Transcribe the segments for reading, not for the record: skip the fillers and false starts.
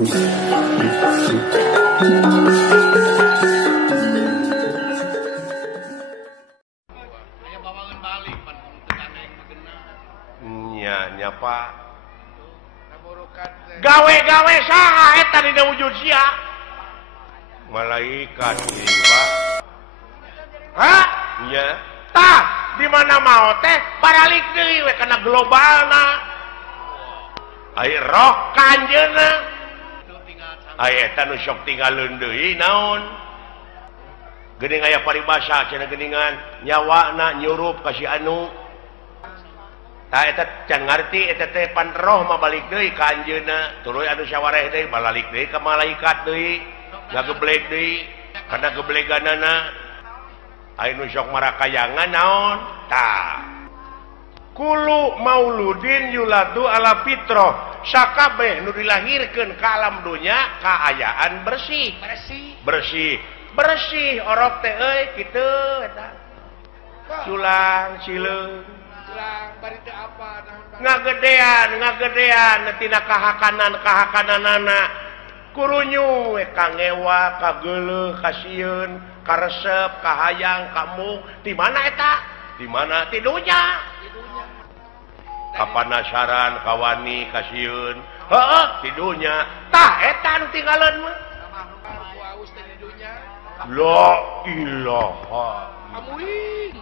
nya Pak gawe-gawe saha eta dina wujud sia malaikat ieu Pak hah nya tah di mana mau teh baralik deui we kana globalna ai roh kanjeuna ai eta nu sok tinggalin deui naon geuning aya paribasa cenah geuningan nyawana nyurup ka si anu tah eta can ngarti eta teh pan roh mah balik deui ka anjeunna tuluy anu sawareh deui balik deui ka malaikat deui ngageblek deui kana gebleganana aya nu sok marakayangan naon tah kulu mauludin yuladu ala fitrah sakabeh nu dilahirkeun ka alam dunya kaayaan bersih orok teh euy kitu eta culang cileung bari teh apa ngagedean tina kahakananana kurunyu we kangewa kageuleuh kasieun karesep kahayang kamu di mana eta di mana ti dunya kapanasaran kawani kasieun heeh ti dunya tah eta nu tinggalan mah la ilaha amuing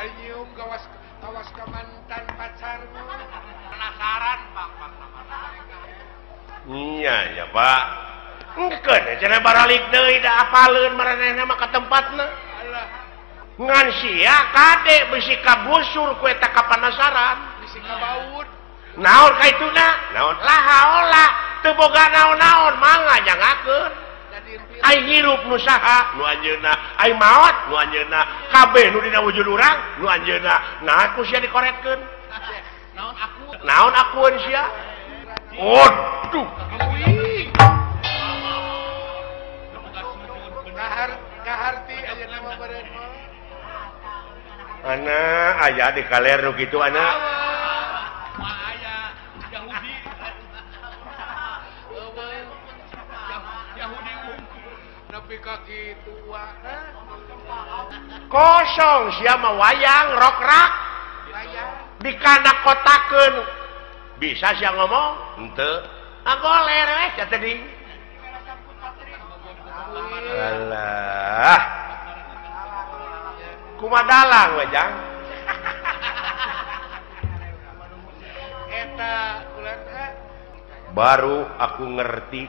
Ayo gawas ka mantan pacarmu penasaran Pak iya ya Pak engkeun cenah baralik deui da apaleun maranehna mah ka tempatna ngan sia kade bisi kabusur ku eta kapanasaran bisi kabaud naon kaituna naon lahaola teu boga naon-naon mangga jangakeun ai hirup nu saha nu anjeunna ai maot nu anjeunna kabeh nu dina wujud urang nu anjeunna nah ku sia dikoretkeun naon akueun sia waduh kaharti aya nama badan ana aya di kaler nu kitu ana kosong sia mah wayang rokrak dikanak kotakeun bisa sia ngomong henteu agoler we sia teh alah kumadalang we jang eta ulah baru aku ngerti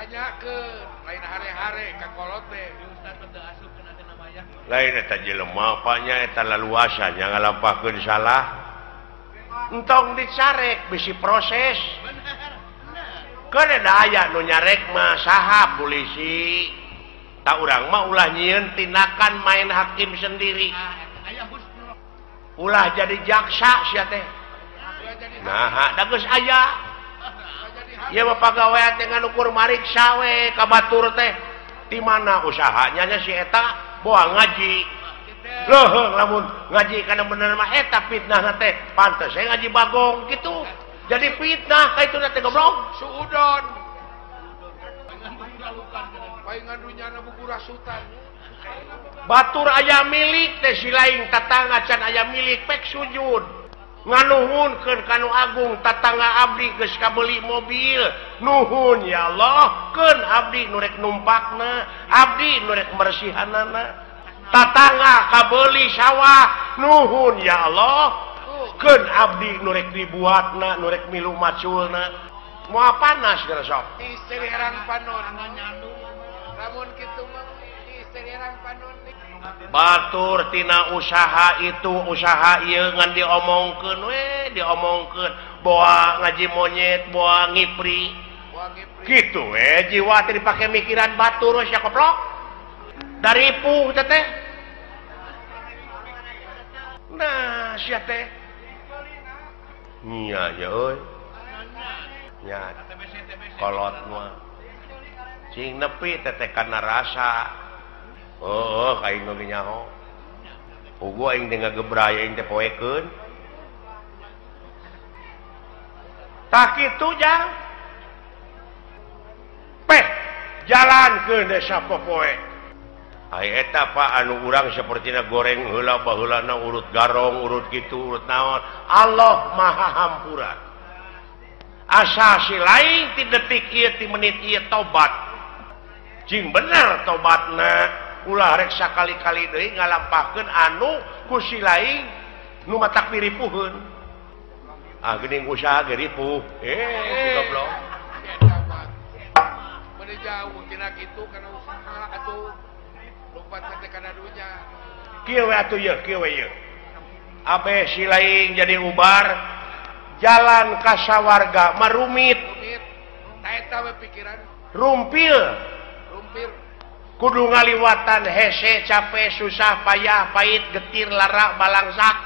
tanyakeun lain hare-hare ka kolot teh lain eta jelema apanya eta laluasa nya ngalampahkeun salah entong dicarek bisi proses keun da aya nu nyarek mah saha polisi ta urang mah ulah nyieun tindakan main hakim sendiri ulah jadi jaksa sia teh nah da geus aya ya bapak gawe teh nganukur mariksa we ka batur teh di mana usahanya nya si eta boa ngaji leuheung lamun ngaji kana bener mah eta fitnah teh pantes saya ngaji bagong gitu jadi fitnah ka itu teh goblok suudon paingan dunyana buku rasutan batur aya milik teh si lain tatangga can aya milik pek sujud nganuhunkeun kanu agung tatangga abdi geus kabeuli mobil nuhun ya Allah keun abdi nu rek numpakna abdi nu rek bersihanana tatangga kabeuli sawah nuhun ya Allah keun abdi nu rek dibuatna nu rek milu maculna moal panas geus sok iseriran panon lamun kitu mah iseriran panon batur tina usaha itu usaha ieu ngan diomongkeun we diomongkeun boa ngaji monyet boa ngipri kitu we jiwa teh dipake mikiran batur sia koplok dari puh teh nah sia teh nya ya euy nya kolot mah cing nepi teh kana rasa oh kain nu nyaho Ugu aing teh ngagebraya aing teh poekeun. Tak kitu jang. Jalankeun desa popoe. Ai eta Pak anu urang sapertina goreng heula baheulana urut garong, urut kitu, urut naon. Allah Maha Hampura. Asa si lain ti detik ieu ti menit ieu tobat. Cing bener tobatna. Ulah rek sakali-kali deui ngalampahkeun anu ku si lain nu matak piripuheun. Ah geuning usaha ge ripuh. Goblok. Meni jauh tina kitu kana usaha atuh. Lupa teh kana dunya. Kieu we atuh ieu, kieu we ieu. Abe si lain jadi ubar jalan ka sawarga marumit. Ta eta we pikiran. Rumpil. Kudu ngaliwatan hese, capek, susah, payah, pahit, getir, lara, balangsak.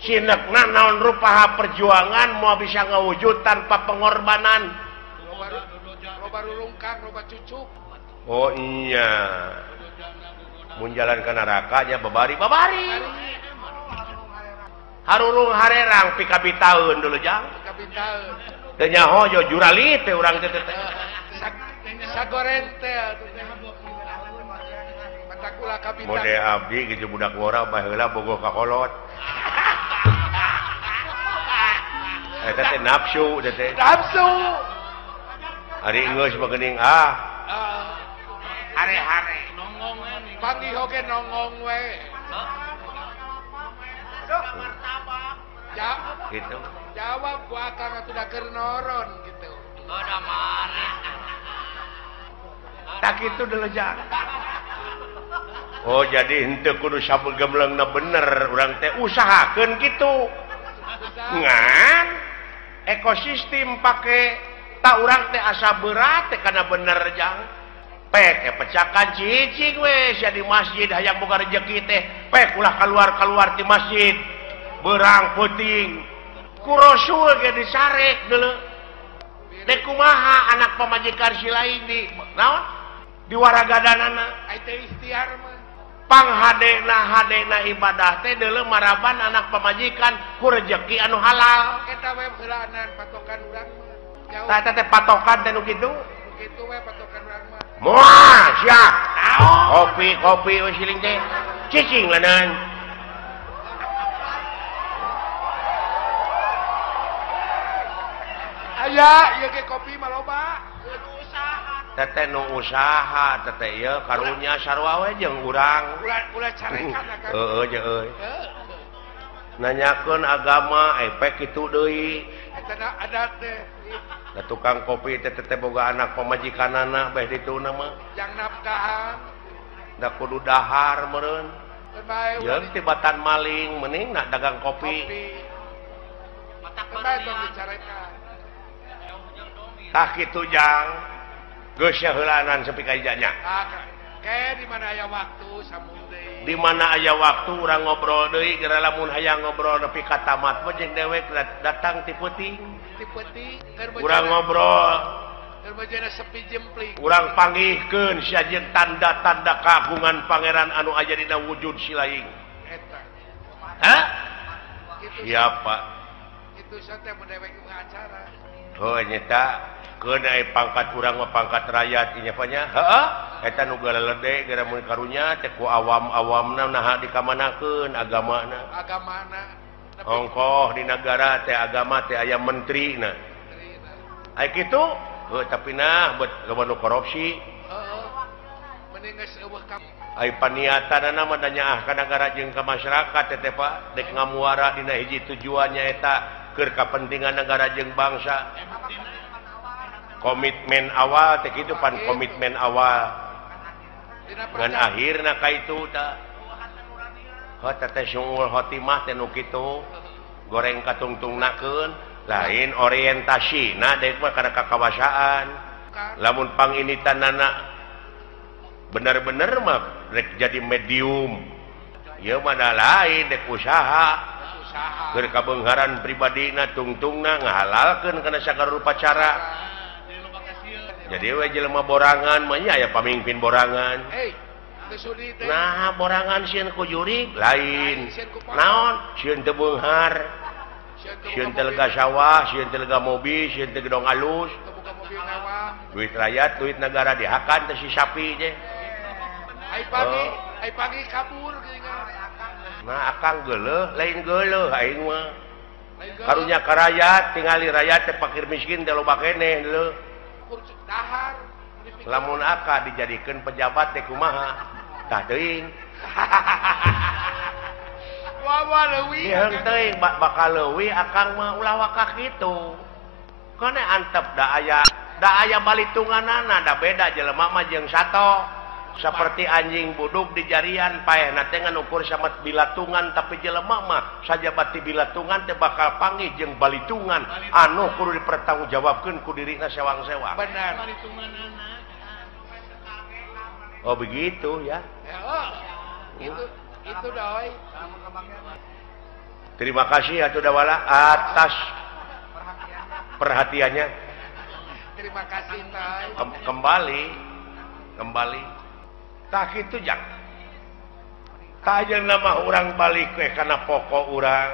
Sinekna naon rupaha perjuangan mau bisa ngawujud tanpa pengorbanan. Loba rulungkang, loba cucuk. Oh iya. Mun jalan ka neraka nya babari. Harurung harerang pikabitaeun dulu jang. Pikabitaeun. Teu nyaho jo jurali teh urang teh. Sagoren teh patakula kapitan mode abdi gitu budak wora baheula bogoh ka kolot eta teh nafsu ari geus bageuning hare-hare panggih oge nongong we gitu jawab ku akang atuh da keur noron gitu udah marah tak itu delejang. Oh jadi henteu kudu sabegemleungna bener urang teh usahakeun kitu. Ngan ekosistem pake tak urang teh asa berat teh kana bener jang. Pek pecakan cicing we sia di masjid hayang boga rezeki teh. Pek ulah keluar ti masjid. Berang peuting. Ku Rasul ge disarek deuleu. Dek kumaha anak pamajikan si lain di naon? Di waragadanana aya ikhtiar mah panghadena ibadah teh deuleu maraban anak pamajikan ku rezeki anu halal eta we heulaanan patokan urang mah tah eta teh patokan teh nu kitu we patokan urang mah moal sia kopi we siling teh cicing lanan aya ieu ge kopi mah loba teteh nu usaha teteh ieu karunya sarua we jeung urang ulah carekan kan heueuh jeung euy nanyakeun agama pek kitu deui eta adat teh da tukang kopi teh boga anak pamajikanana beh dituna mah jang nafkahan da kudu dahar meureun jeung tibatan maling mending nak dagang kopi matak tong dicarekan tah kitu jang geus heulaanan sepi ka ijanya. Kae di mana aya waktu sambung deui. Di mana aya waktu urang ngobrol deui geura lamun hayang ngobrol nepi ka tamat mah jeung dewek datang ti peuting. Ti peuting urang ngobrol. Keur bajana sepi jempling. Urang panggihkeun sajeun tanda-tanda kagungan pangeran anu aya dina wujud si laing. Eta. Hah? Iya, Pak. Itu sateh mun dewek acara. Oh, nyata keun aya pangkat urang mah pangkat rakyat ieu nya heeh eta nu galedeg gara mun karunya teh ku awam-awamna naha dikamanakeun agamana ongkoh di negara teh agama teh aya menterina aya kitu tapi nah buat nu korupsi heeh mending geus eueuh ka aya paniatanna mah da nyaah ka negara jeung ka masyarakat teh Pak dek ngamuara dina hiji tujuannya eta keur kapentingan negara jeung bangsa komitmen awal teh kitu pan komitmen awal ngan akhirna ka itu tah teh sungul khotimah teh nu kitu goreng katungtungnakeun lain orientasina deuk mah kana kakawasaan lamun panginitanana bener-bener mah rek jadi medium ieu mah lain dek usaha keur kabeungharan pribadina tungtungna ngahalalkeun kana sagala rupa cara. Jadi we jelema borangan mah nya aya pamimpin borangan. nah borangan sieun ku jurig lain naon sieun teu beunghar sieun teu lega sawah sieun teu lega mobil sieun teu gedong alus duit rakyat duit negara dihakan teh si sapi je ai pagi kabur geuningan nah akang geuleuh lain geuleuh aing mah karunya ka rakyat tingali rakyat teh fakir miskin teh loba keneh deuleuh dahar lamun aka dijadikeun pejabat teh kumaha tah teuing wawa leuwih diheung teuing bakal leuwih akang mah ulah waka kitu kene antep da aya balitunganana da beda jelema mah jeung sato seperti anjing buduk di jarian paehna teh ngan ukur sama bilatungan tapi jelema mah sajabat ti bilatungan teh bakal panggih jeung balitungan anu kudu dipertanggungjawabkeun ku dirina sewang-sewang benar oh begitu ya itu doi terima kasih atuh dawala atas perhatiannya terima kasih doi kembali tak itu jang tak aja nama orang balik we karena pokok orang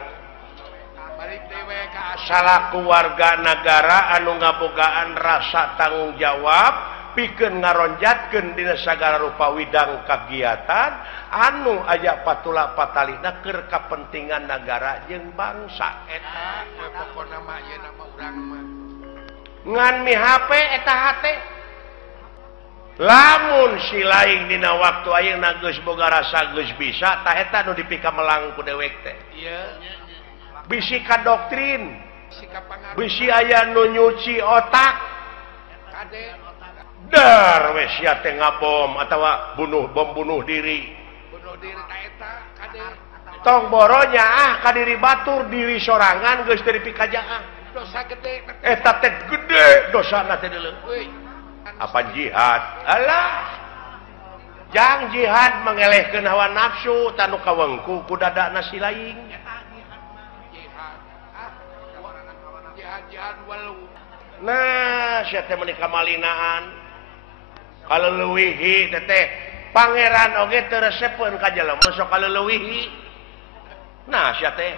balik dewe ka salaku warga negara anu ngabogaan rasa tanggung jawab pikeun ngaronjatkeun dina sagala rupa widang kagiatan anu aya patula patalina keur kapentingan negara jeung bangsa eta pokona mah ieu nama urang mah ngan mihape eta hate lamun si laing dina waktu ayeuna geus boga rasa geus bisa tah eta nu dipika melang ku dewek teh ieu bisi ka doktrin sikap pangaruh bisi aya nu nyuci otak kade dar we sia teh ngabom atawa bunuh diri ta eta kade tong boronya ka diri batur diri sorangan geus teu dipikajaan dosa gede eta teh gede dosana teh deuleu euy apa jihad alah jang jihad mengelehkeun hawa nafsu tanu kawengku ku dadana si laing jihad walau nah sia teh meuni kamalinaan kaleuweuhi teh pangeran oge teu resepkeun ka jelema sok kaleuweuhi nah sia teh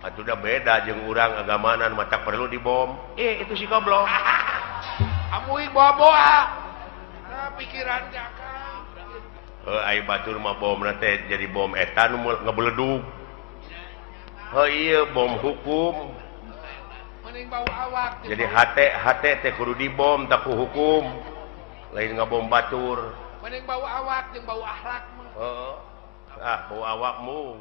atuh da beda jeung urang agamana nu mata perlu dibom itu si goblok amuing boa-boa nah pikiran jaka ai batur mah bomna teh jadi bom eta nu ngebeledug iya bom hukum mending bau awak jadi hate teh kudu dibom tak ku hukum lain ngabom batur mending bau awak jeung bau akhlak mah bau awakmu